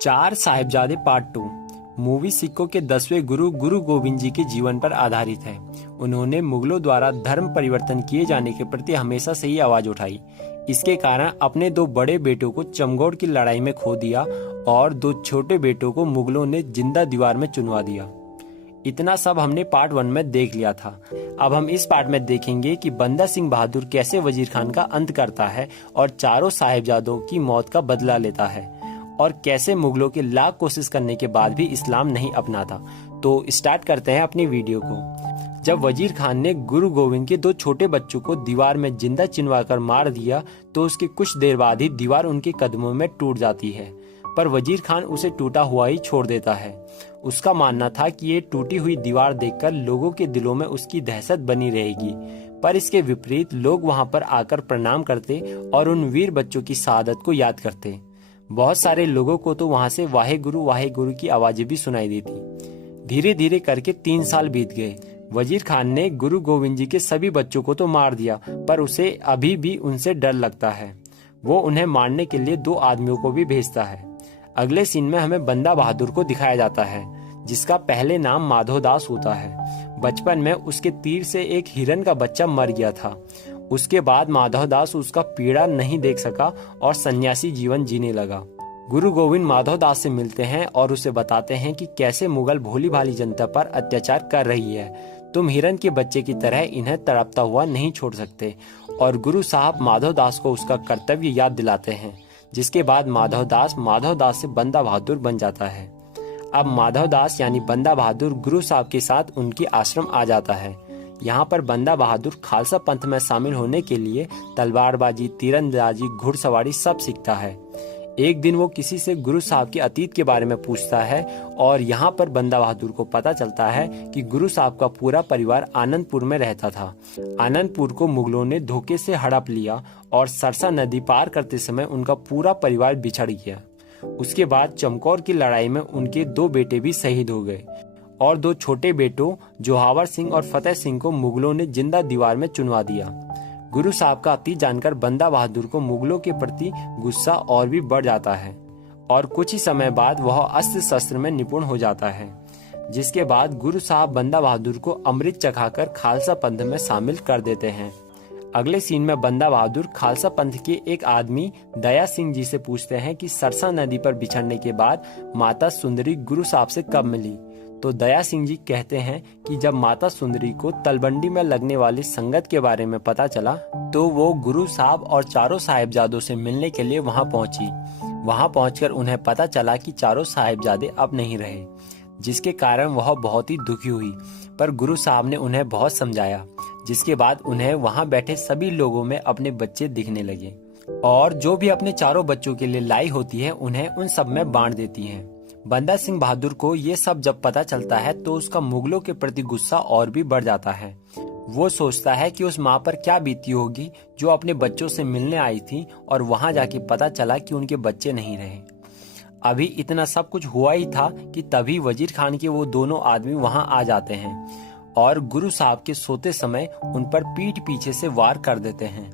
चार साहिबजादे part 2। Movie सिखों के 10वें गुरु गुरु गोविंद जी के जीवन पर आधारित है। उन्होंने मुगलों द्वारा धर्म परिवर्तन किए जाने के प्रति हमेशा से ही आवाज उठाई। इसके कारण अपने दो बड़े बेटों को चमगौर की लड़ाई में खो दिया और दो छोटे बेटों को मुगलों ने जिंदा दीवार में चुनवा दिया। इतना सब हमने पार्ट 1 में देख लिया था। अब हम इस पार्ट में देखेंगे कि बंदा सिंह बहादुर कैसे वजीर खान का अंत करता है और चारों साहिबजादों की मौत का बदला लेता है और कैसे मुगलों के लाख कोशिश करने के बाद भी इस्लाम नहीं अपनाता। तो स्टार्ट करते हैं अपनी वीडियो को। जब वजीर खान ने गुरु गोविंद के दो छोटे बच्चों को दीवार में जिंदा चिनवा कर मार दिया तो उसके कुछ देर बाद ही दीवार उनके कदमों में टूट जाती है, पर वजीर खान उसे टूटा हुआ ही छोड़ देता है। उसका मानना था कि ये टूटी हुई दीवार देखकर लोगों के दिलों में उसकी दहशत बनी रहेगी, पर इसके विपरीत लोग वहां पर आकर प्रणाम करते और उन वीर बच्चों की शहादत को याद करते। बहुत सारे लोगों को तो वहां से वाहे गुरु की आवाजें भी सुनाई देती। धीरे धीरे करके 3 साल बीत गए। वजीर खान ने गुरु गोविंद जी के सभी बच्चों को तो मार दिया, पर उसे अभी भी उनसे डर लगता है। वो उन्हें मारने के लिए 2 आदमियों को भी भेजता है। अगले सीन में हमें बंदा बहादुर को दिखाया जाता है, जिसका पहले नाम माधोदास होता है। बचपन में उसके तीर से एक हिरन का बच्चा मर गया था। उसके बाद माधवदास उसका पीड़ा नहीं देख सका और सन्यासी जीवन जीने लगा। गुरु गोविंद माधवदास से मिलते हैं और उसे बताते हैं कि कैसे मुगल भोली भाली जनता पर अत्याचार कर रही है। तुम हिरन के बच्चे की तरह इन्हें तड़पता हुआ नहीं छोड़ सकते। और गुरु साहब माधवदास को उसका कर्तव्य याद दिलाते हैं, जिसके बाद माधवदास से बंदा बहादुर बन जाता है। अब माधवदास यानी बंदा बहादुर गुरु साहब के साथ उनकी आश्रम आ जाता है। यहाँ पर बंदा बहादुर खालसा पंथ में शामिल होने के लिए तलवारबाजी, तीरंदाजी, घुड़सवारी सब सीखता है। एक दिन वो किसी से गुरु साहब के अतीत के बारे में पूछता है और यहाँ पर बंदा बहादुर को पता चलता है कि गुरु साहब का पूरा परिवार आनंदपुर में रहता था। आनंदपुर को मुगलों ने धोखे से हड़प लिया और सरसा नदी पार करते समय उनका पूरा परिवार बिछड़ गया। उसके बाद चमकौर की लड़ाई में उनके 2 बेटे भी शहीद हो गए और 2 छोटे बेटों जोहावर सिंह और फतेह सिंह को मुगलों ने जिंदा दीवार में चुनवा दिया। गुरु साहब का अतीत जानकर बंदा बहादुर को मुगलों के प्रति गुस्सा और भी बढ़ जाता है और कुछ ही समय बाद वह अस्त्र शस्त्र में निपुण हो जाता है। जिसके बाद गुरु साहब बंदा बहादुर को अमृत चखाकर खालसा पंथ में शामिल कर देते हैं। अगले सीन में बंदा बहादुर खालसा पंथ के एक आदमी दया सिंह जी से पूछते हैं कि सरसा नदी पर बिछड़ने के बाद माता सुंदरी गुरु साहब से कब मिली। तो दया सिंह जी कहते हैं कि जब माता सुंदरी को तलबंडी में लगने वाली संगत के बारे में पता चला तो वो गुरु साहब और चारों साहिबजादों से मिलने के लिए वहां पहुंची। वहां पहुंचकर उन्हें पता चला कि चारों साहिबजादे अब नहीं रहे, जिसके कारण वह बहुत ही दुखी हुई। पर गुरु साहब ने उन्हें बहुत समझाया, जिसके बाद उन्हें वहां बैठे सभी लोगों में अपने बच्चे दिखने लगे और जो भी अपने चारों बच्चों के लिए लाई होती है उन्हें उन सब में बांट देती है। बंदा सिंह बहादुर को ये सब जब पता चलता है तो उसका मुगलों के प्रति गुस्सा और भी बढ़ जाता है। वो सोचता है कि उस माँ पर क्या बीती होगी जो अपने बच्चों से मिलने आई थी और वहां जाके पता चला कि उनके बच्चे नहीं रहे। अभी इतना सब कुछ हुआ ही था कि तभी वजीर खान के वो दोनों आदमी वहां आ जाते हैं और गुरु साहब के सोते समय उन पर पीठ पीछे से वार कर देते हैं,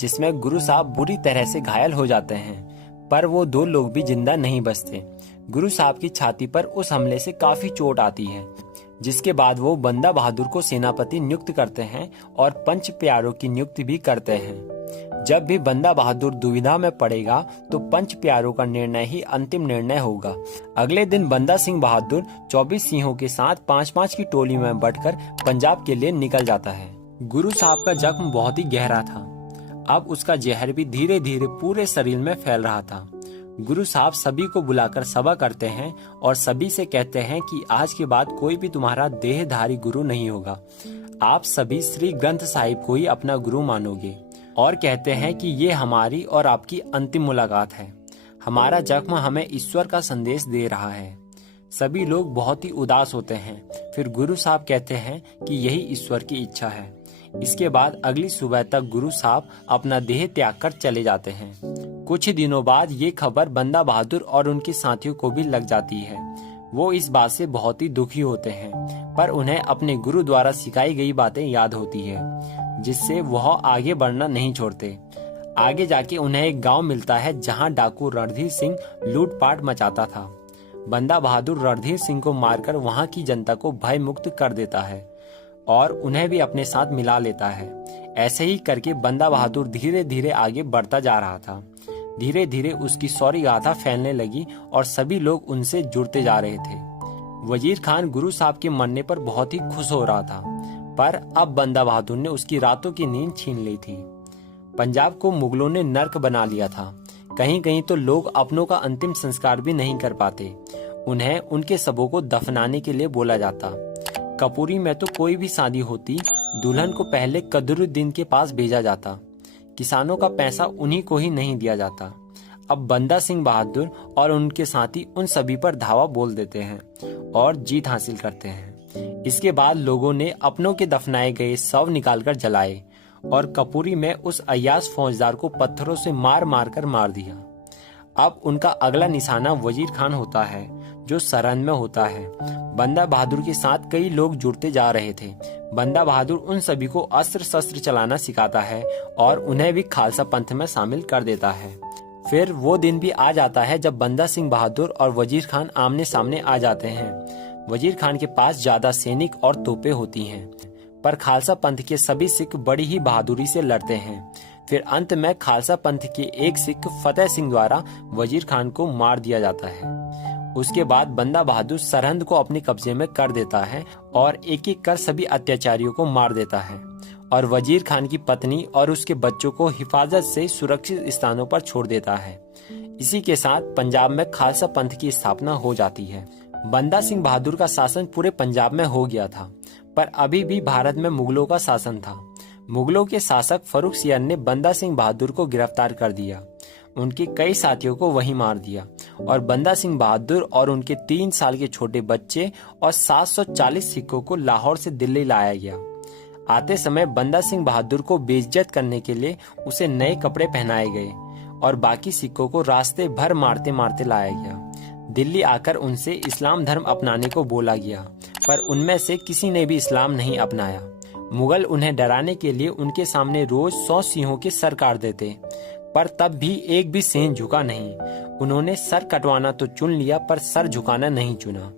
जिसमें गुरु साहब बुरी तरह से घायल हो जाते हैं, पर वो 2 लोग भी जिंदा नहीं बचते। गुरु साहब की छाती पर उस हमले से काफी चोट आती है, जिसके बाद वो बंदा बहादुर को सेनापति नियुक्त करते हैं और पंच प्यारों की नियुक्ति भी करते हैं। जब भी बंदा बहादुर दुविधा में पड़ेगा तो पंच प्यारों का निर्णय ही अंतिम निर्णय होगा। अगले दिन बंदा सिंह बहादुर 24 सिंहों के साथ 5-5 की टोली में बंटकर पंजाब के लिए निकल जाता है। गुरु साहब का जख्म बहुत ही गहरा था। अब उसका जहर भी धीरे धीरे पूरे शरीर में फैल रहा था। गुरु साहब सभी को बुलाकर सभा करते हैं और सभी से कहते हैं कि आज के बाद कोई भी तुम्हारा देहधारी गुरु नहीं होगा। आप सभी श्री ग्रंथ साहिब को ही अपना गुरु मानोगे और कहते हैं कि ये हमारी और आपकी अंतिम मुलाकात है। हमारा जख्म हमें ईश्वर का संदेश दे रहा है। सभी लोग बहुत ही उदास होते हैं। फिर गुरु साहब कहते हैं कि यही ईश्वर की इच्छा है। इसके बाद अगली सुबह तक गुरु साहब अपना देह त्याग कर चले जाते हैं। कुछ ही दिनों बाद ये खबर बंदा बहादुर और उनके साथियों को भी लग जाती है। वो इस बात से बहुत ही दुखी होते हैं, पर उन्हें अपने गुरु द्वारा सिखाई गई बातें याद होती है, जिससे वह आगे बढ़ना नहीं छोड़ते। आगे जाके उन्हें एक गांव मिलता है जहां डाकू रणधीर सिंह लूटपाट मचाता था। बंदा बहादुर रणधीर सिंह को मारकर वहां की जनता को भय मुक्त कर देता है और उन्हें भी अपने साथ मिला लेता है। ऐसे ही करके बंदा बहादुर धीरे धीरे आगे बढ़ता जा रहा था। धीरे धीरे उसकी शौर्य गाथा फैलने लगी और सभी लोग उनसे जुड़ते जा रहे थे। वजीर खान गुरु साहब के मरने पर बहुत ही खुश हो रहा था, पर अब बंदा बहादुर ने उसकी रातों की नींद छीन ली थी। पंजाब को मुगलों ने नर्क बना लिया था। कहीं कहीं तो लोग अपनों का अंतिम संस्कार भी नहीं कर पाते। उन्हें उनके शवों को दफनाने के लिए बोला जाता। कपूरी में तो कोई भी शादी होती, दुल्हन को पहले कदरुद्दीन के पास भेजा जाता। किसानों का पैसा उन्हीं को ही नहीं दिया जाता। अब बंदा सिंह बहादुर और उनके साथी उन सभी पर धावा बोल देते हैं और जीत हासिल करते हैं। इसके बाद लोगों ने अपनों के दफनाए गए शव निकालकर जलाए और कपूरी में उस अय्याश फौजदार को पत्थरों से मार मार कर मार दिया। अब उनका अगला निशाना वजीर खान होता है, जो सरहद में होता है। बंदा बहादुर के साथ कई लोग जुड़ते जा रहे थे। बंदा बहादुर उन सभी को अस्त्र शस्त्र चलाना सिखाता है और उन्हें भी खालसा पंथ में शामिल कर देता है। फिर वो दिन भी आ जाता है जब बंदा सिंह बहादुर और वजीर खान आमने सामने आ जाते हैं। वजीर खान के पास ज्यादा सैनिक और तोपें होती हैं, पर खालसा पंथ के सभी सिख बड़ी ही बहादुरी से लड़ते हैं। फिर अंत में खालसा पंथ के एक सिख फतेह सिंह द्वारा वजीर खान को मार दिया जाता है। उसके बाद बंदा बहादुर सरहद को अपने कब्जे में कर देता है और एक एक कर सभी अत्याचारियों को मार देता है और वजीर खान की पत्नी और उसके बच्चों को हिफाजत से सुरक्षित स्थानों पर छोड़ देता है। इसी के साथ पंजाब में खालसा पंथ की स्थापना हो जाती है। बंदा सिंह बहादुर का शासन पूरे पंजाब में हो गया था, पर अभी भी भारत में मुगलों का शासन था। मुगलों के शासक फर्रुखसियर ने बंदा सिंह बहादुर को गिरफ्तार कर दिया। उनके कई साथियों को वहीं मार दिया और बंदा सिंह बहादुर और उनके 3 साल के छोटे बच्चे और 740 सिखों को लाहौर से दिल्ली लाया गया। आते समय बंदा सिंह बहादुर को बेइज्जत करने के लिए उसे नए कपड़े पहनाए गए और बाकी सिखों को रास्ते भर मारते मारते लाया गया। दिल्ली आकर उनसे इस्लाम धर्म अपनाने को बोला गया, पर उनमें से किसी ने भी इस्लाम नहीं अपनाया। मुगल उन्हें डराने के लिए उनके सामने रोज 100 सिंहों के सर काट देते, पर तब भी एक भी सिंह झुका नहीं। उन्होंने सर कटवाना तो चुन लिया, पर सर झुकाना नहीं चुना।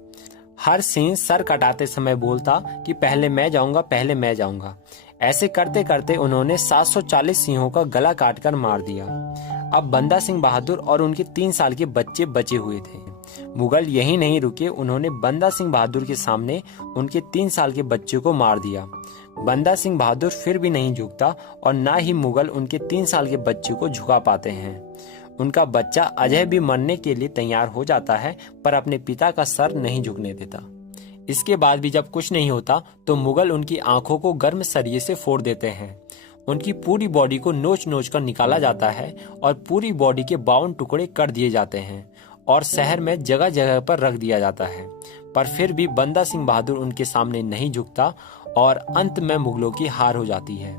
हर सिंह सर कटाते समय बोलता कि पहले मैं जाऊंगा, पहले मैं जाऊंगा। ऐसे करते करते उन्होंने 740 सिंहों का गला काटकर मार दिया। अब बंदा सिंह बहादुर और उनके 3 साल के बच्चे बचे हुए थे। मुगल यही नहीं रुके, उन्होंने बंदा सिंह बहादुर के सामने उनके 3 साल के बच्चे को मार दिया। बंदा सिंह बहादुर फिर भी नहीं झुकता और ना ही मुगल उनके 3 साल के बच्चे को झुका पाते हैं। उनका बच्चा अजय भी मरने के लिए तैयार हो जाता है, पर अपने पिता का सर नहीं झुकने देता। इसके बाद भी जब कुछ नहीं होता तो मुगल उनकी आंखों को गर्म सरिये से फोड़ देते हैं। उनकी पूरी बॉडी को नोच नोच कर निकाला जाता है और पूरी बॉडी के 52 टुकड़े कर दिए जाते हैं और शहर में जगह जगह पर रख दिया जाता है। पर फिर भी बंदा सिंह बहादुर उनके सामने नहीं झुकता और अंत में मुगलों की हार हो जाती है।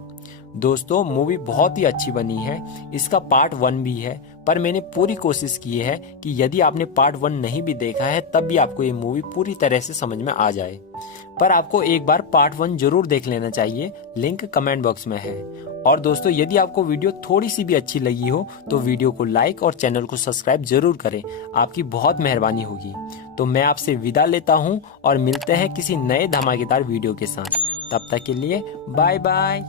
दोस्तों, मूवी बहुत ही अच्छी बनी है। इसका पार्ट 1 भी है, पर मैंने पूरी कोशिश की है कि यदि आपने पार्ट 1 नहीं भी देखा है तब भी आपको ये मूवी पूरी तरह से समझ में आ जाए। पर आपको एक बार पार्ट 1 जरूर देख लेना चाहिए, लिंक कमेंट बॉक्स में है। और दोस्तों, यदि आपको वीडियो थोड़ी सी भी अच्छी लगी हो तो वीडियो को लाइक और चैनल को सब्सक्राइब जरूर करें, आपकी बहुत मेहरबानी होगी। तो मैं आपसे विदा लेता हूँ और मिलते हैं किसी नए धमाकेदार वीडियो के साथ। तब तक के लिए बाय बाय।